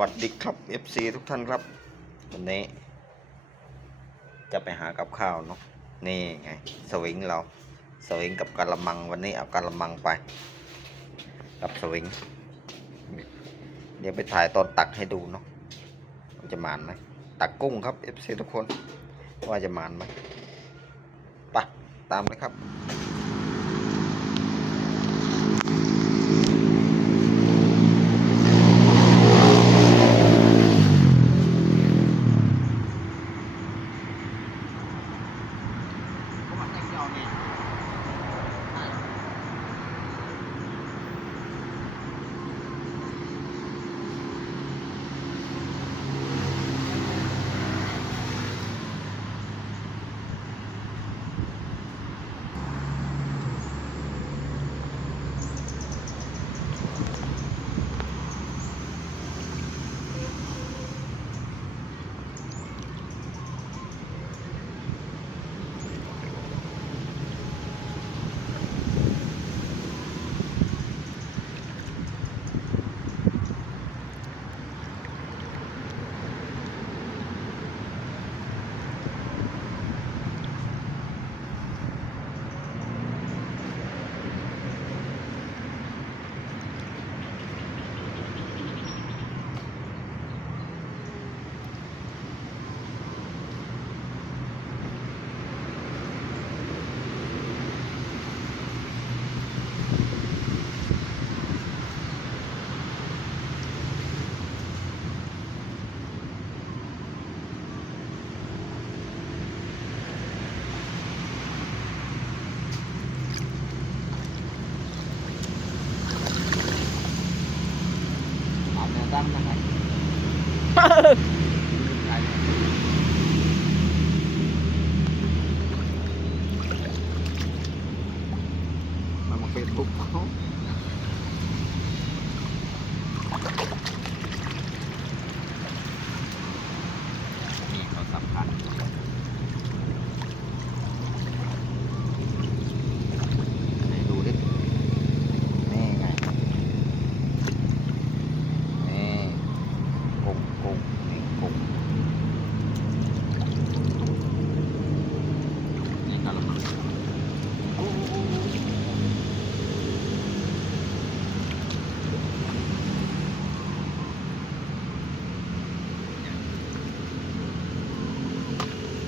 วัสดีครับ FC ทุกท่านครับ วันนี้ จะไปหากับข้าวเนาะนี่ไงสวิงเราสวิงกับกะละมังวันนี้เอากะละมังไป กับสวิง เดี๋ยวไปถ่ายตอนตักให้ดูเนาะจะมานไหมตักกุ้งครับ FC ทุกคน ว่าจะมานไหมไปตามเลยครับ มามาเฟซบุ๊กเขานี่เขาสำคัญไหนดูดิ นี่ไง นี่กุ้งกุ้งนี่กุ้ง นี่กะละมังโอ้โห bị áo ai phòng phượt này nữa เกือบร้อยตรงนี้ดูนะ โอ้ยมี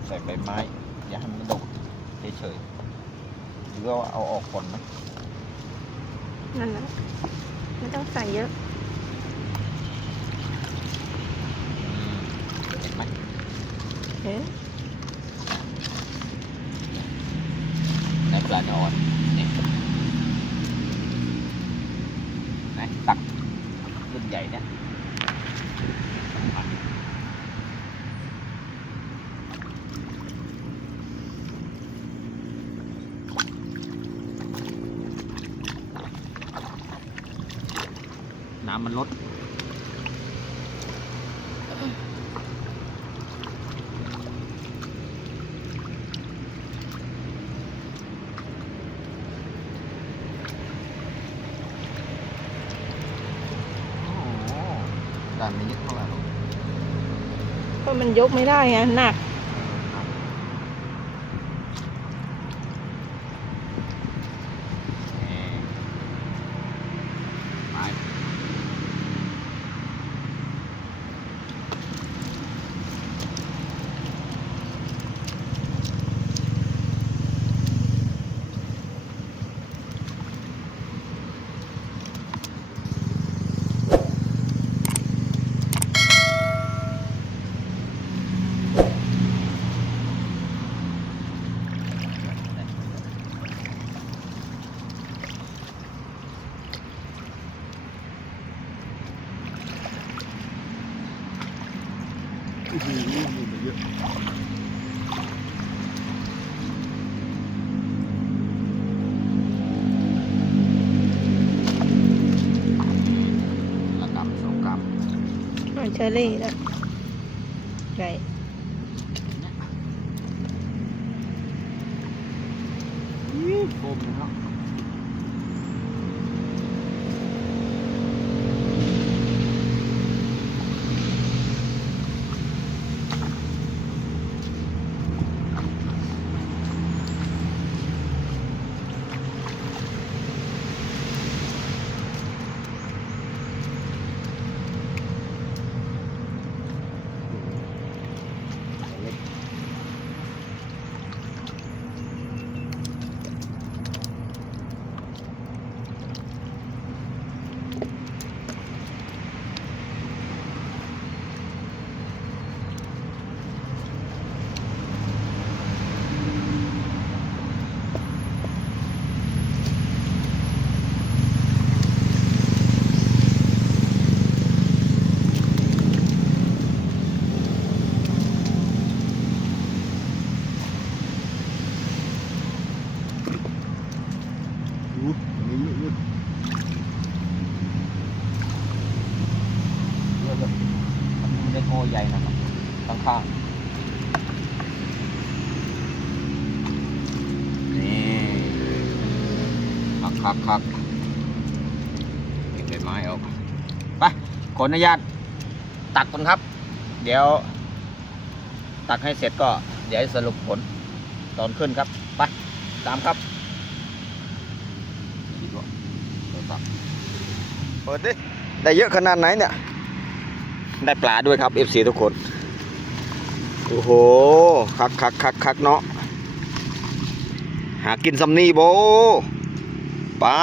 ใส่ใบไม้ อย่าให้มันดกเฉยๆหรือว่าเอาออกก่อนไหมนั่นแหละไม่ต้องใส่เยอะเห็นไหมเห็นในปลาเนื้ออ่อนนี่นะตักรุ่นใหญ่เนี่ยน้ำ มันลดโอ้โหด่านนี้เท่าไหร่หรอเพราะมันยกไม่ได้ไงหนักำหอยเชอรี่แล้วใหญ่ โฟมนะครับ อู้นี่เยอะเยอะเยอะเลยมันไม่ได้โกใหญ่นะครับข้างๆนี่คักคักคักเก็บใบไม้ออกไปข ออนุญาตตักก่อนครับ เดี๋ยว ตักให้เสร็จก็ เดี๋ยวสรุปผลตอนขึ้นครับ ไปตามครับดีกว่าเดี๋ยวตักเปิดดิได้เยอะขนาดไหนเนี่ย ได้ปลาด้วยครับ FC ทุกคน โอ้โห คักคักคักคักเนาะ หากินซัมนี่โบปลา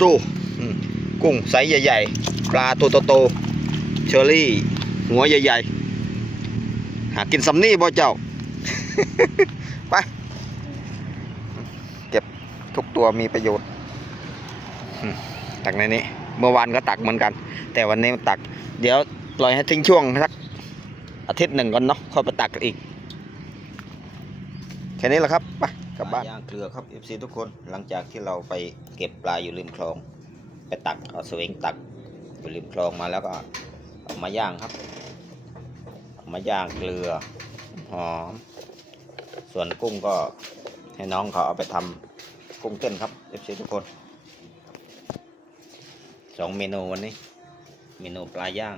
ตูอืมกุ้งไซส์ใหญ่ ๆ ปลาตัวโตๆเชอรี่ หัวใหญ่ๆ หากินซัมนี่บ่เจ้า ไป เก็บทุกตัวมีประโยชน์ ตักในนี้ เมื่อวานก็ตักเหมือนกัน แต่วันนี้ตัก เดี๋ยวปล่อยให้ทิ้งช่วงสักอาทิตย์หนึ่งก่อนเนาะค่อยไปตักอีก แค่นี้แหละครับไปกลับบ้านย่างเกลือครับ FC ทุกคนหลังจากที่เราไปเก็บปลาอยู่ริมคลอง ไปตักเอาสวิงตักอยู่ริมคลองมาแล้วก็ เอามาย่างครับเอามาย่างเกลือหอมส่วนกุ้งก็ให้น้องเขาเอาไปทำกุ้งเต้นครับ FC ทุกคนสองเมนูวันนี้ เมนูปลาย่าง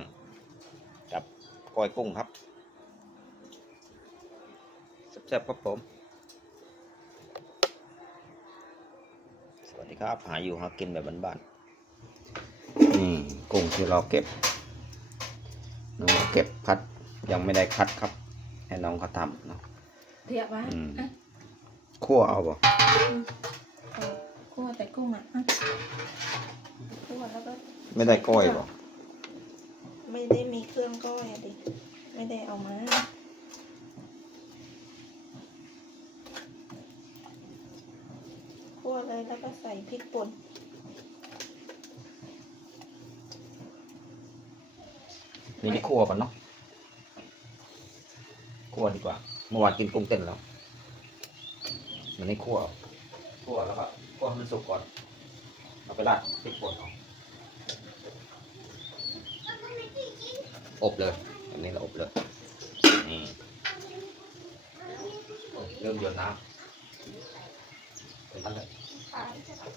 กับก้อยกุ้งครับแซ่บๆครับผม สวัสดีครับ หาอยู่หากินแบบบ้านๆนี่กุ้งที่เราเก็บ น้องเก็บพัดยังไม่ได้คัดครับ ให้น้องเขาทำเนาะเรียบว่าอืมอะคั่วเอาบ่เอาคั่วแต่กุ้งอะอะคั่วแล้วก็ไม่ได้ก้อยบ่ไม่ได้มีเครื่องก้อยอะดิไม่ได้เอามาคั่วเลยแล้วก็ใส่พริกป่น นี่นี่คั่วก่อนเนาะคั่วดีกว่า เมื่อวานกินกุ้งเต้นแล้วมันนี่คั่วเอาคั่วแล้วก็คั่วให้มันสุกก่อนเอาไปราดพริกป่นเอาอบเลยแบบนี้เราอบเลยนี่โอ้ยเริ่มหยดน้ำเป็นพันเลย ปลาใช่ปะ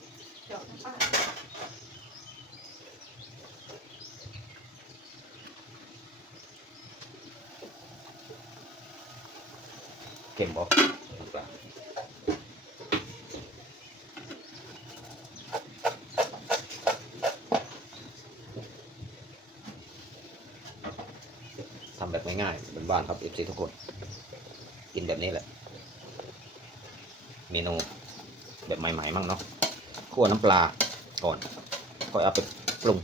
เค็มบ่ทำแบบง่ายๆเป็นบ้านครับเอฟซีทุกคน กินแบบนี้แหละ เมนูแบบใหม่ๆมั่งเนาะคั่วน้ำปลาก่อนค่อยเอาไปปรุง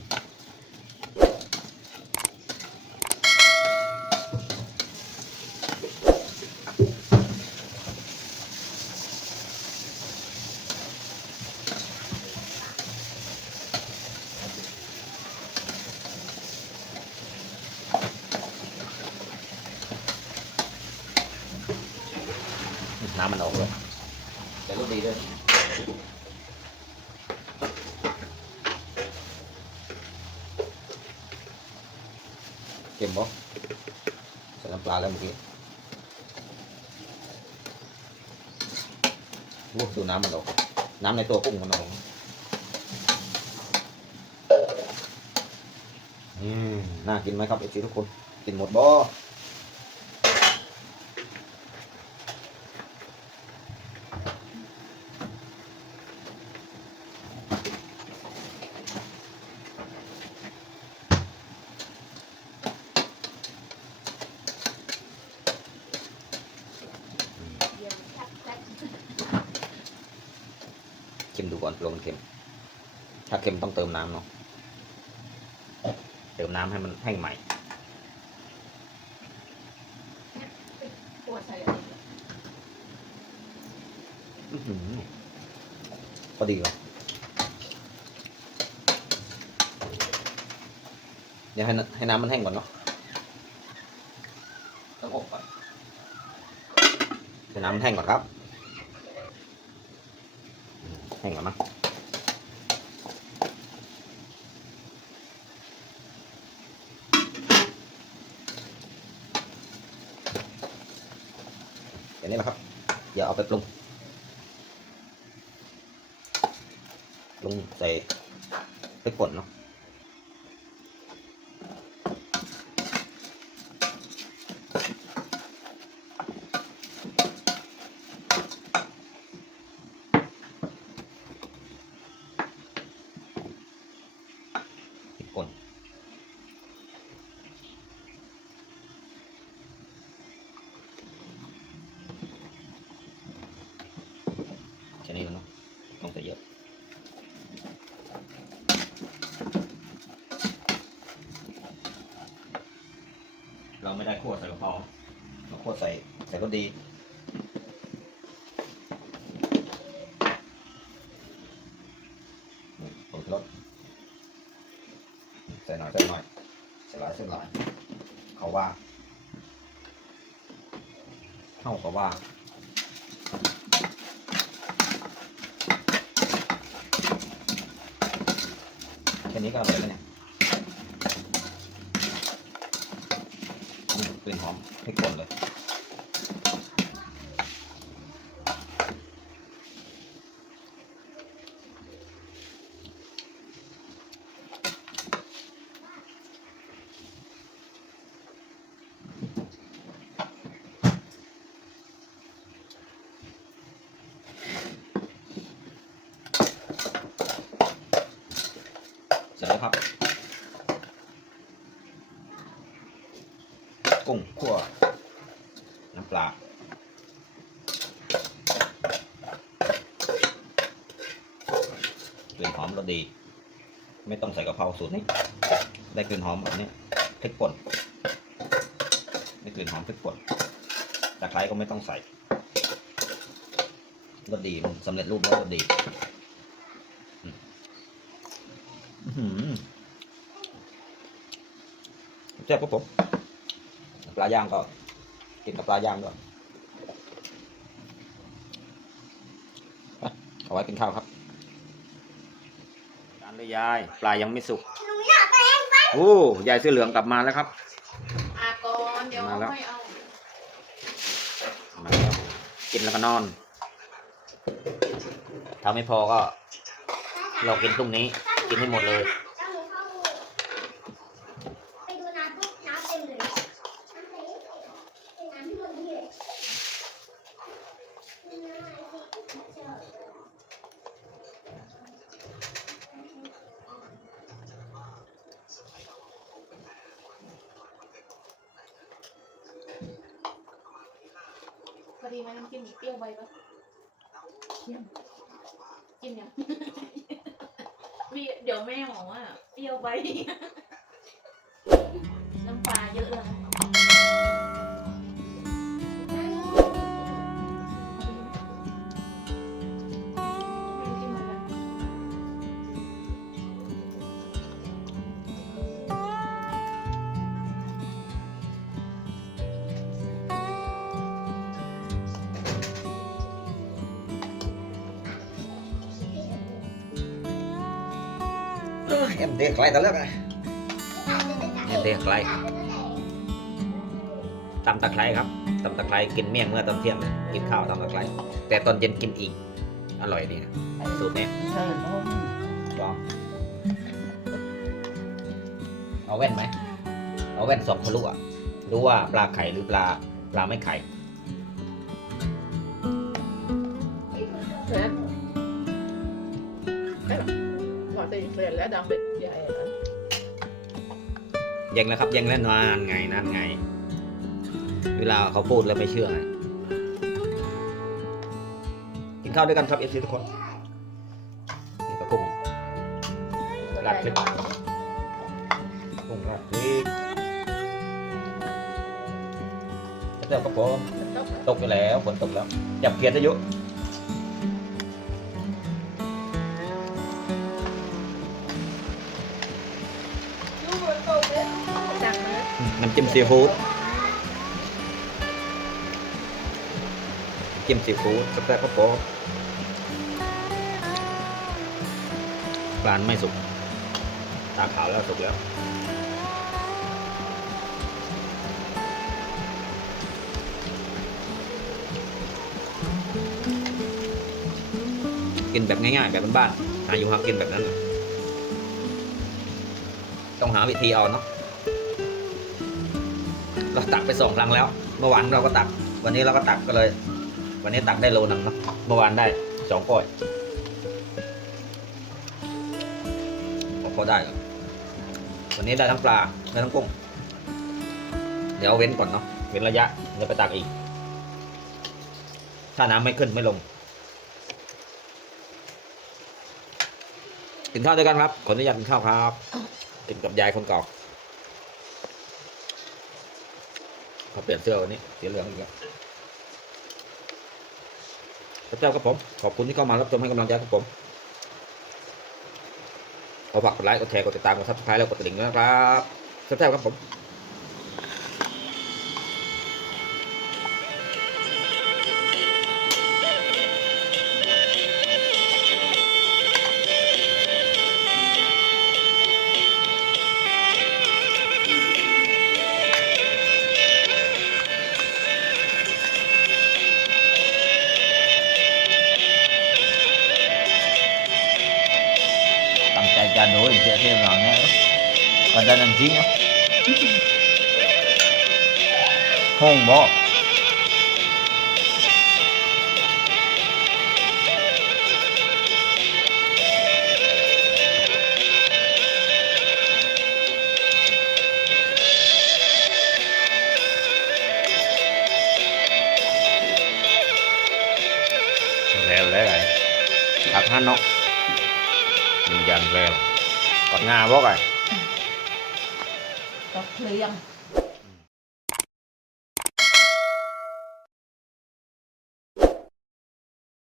าแล้วเมื่อกี้วูดูน้ำมันออก น้ำในตัวกุ้งมันออกอืมน่ากินไหมครับเอซีทุกคน กินหมดบ่ เยี่ยมชัดชัด ชิมดูก่อนลงเค็ม ถ้าเค็มต้องเติมน้ำเนาะ เติม น้ำให้มันแห้งใหม่ปวดใส่เลยอื้อหือพอดีว่ะเดี๋ยวให้น้ำให้น้ำมันแห้งก่อนเนาะต้องอบก่อนให้น้ำมันแห้งก่อนครับอืมแห้งก่อนนะ อย่างนี้แหละครับ เดี๋ยวเอาไปปรุงปรุงใส่พริกป่นเนาะพริกป่นแค่นี้เนาะ ต้องใส่เยอะเราไม่ได้คั่วใส่กะเพราเราคั่วใส่ใส่ก็ดีนี่ผงชูรสใส่หน่อยใส่หน่อยใส่หลายใส่หลายเขาว่าเข้าเขาว่า นี้ก็อร่อยแล้วเนี่ยนี่กลิ่นหอมให้กป่นเลย เสร็จแล้วครับ กุ้งคั่วน้ำปลา กลิ่น หอมรสดี ไม่ต้องใส่กะเพราสูตรนี้ ได้กลิ่นหอมแบบนี้พริกป่นได้กลิ่นหอมพริกป่นตะไคร้ก็ไม่ต้องใส่รสดีมันสำเร็จรูปแล้วรสดีอืมอื้อหือแซ่บครับผมปลาย่างก็กินกับปลาย่างด้วยเอาไว้กินข้าวครับานเลยยาย ปลายังไม่สุกหนูอยากแต่งไปโอ้ยายเสื้อเหลืองกลับมาแล้วครับ อาก่อนเดี๋ยวมาแล้ว ค่อยเอามาแล้วกินแล้วก็นอน ถ้าไม่พอก็เรากินพรุ่งนี้ กินให้หมดเลย ดีไหมน้ำจิ้มเปรี้ยวไปปะเยี่ยมกินยังมีเดี๋ยวแม่บอกว่าเปรี้ยวไปน้ำปลาเยอะเลยนะ เอ็มเด็กไกลตะเลิกนะเนี่ยเด็กไกลตำตะไคร้ครับตำตะไคร้กินเมี่ยงเมื่อตอนเที่ยงกินข้าวตำตะไคร้แต่ตอนเย็นกินอีก อร่อยดีนะสูตรเนี้ยใช่เพราะลองเอาแว่นไหมเอาแว่นสองทะลุอะรู้ว่าปลาไข่หรือปลาปลาไม่ไข่ จะเสร็จแล้วดังเป็ดใหญ่อะแย่งแล้วครับแย่งแล้วนานไงนั่นไง เวลาเขาพูดแล้วไม่เชื่อไงกินข้าวด้วยกันครับเอฟซีทุกคนนี่ก็กุ้งราดพริกกุ้งราดพริกเจ้าก็พอตกไปแล้วฝนตกแล้วจับเพียนได้เย น้ำจิ้มซีฟู้ดจิ้มซีฟู้ดแซ่บๆก็พอปลาไม่สุก ตาขาวแล้วสุกแล้วกินแบบง่ายๆ แบบบ้านๆหาอยู่หากินแบบนั้น ต้องหาวิธีเอาเนาะ เราตักไปสองครั้งแล้ว เมื่อวานเราก็ตัก วันนี้เราก็ตักก็เลย วันนี้ตักได้โลหนึงเนาะเมื่อวานได้สองก้อยพอได้ วันนี้ได้ทั้งปลาได้ทั้งกุ้ง เดี๋ยวเอาเว้นก่อนเนาะ เว้นระยะเดี๋ยวไปตักอีก ถ้าน้ำไม่ขึ้นไม่ลง กินข้าวด้วยกันครับ ขออนุญาตกินข้าวครับ กินกับยายคนเก่า เขาเปลี่ยนเสื้อวันนี้สีเหลืองอีกแล้วพระเจ้าครับผม ขอบคุณที่เข้ามารับชมให้กำลังใจครับผมขอฝากกดไลค์กดแชร์กดติดตามกดซับสไครต์แล้วกดกระดิ่งด้วยนะครับพระเจ้าครับผม ห้องบ่แล้วแล้วไงขับห้าน็อกยืนยันแล้วกดงาบ่ไงก็เคลียง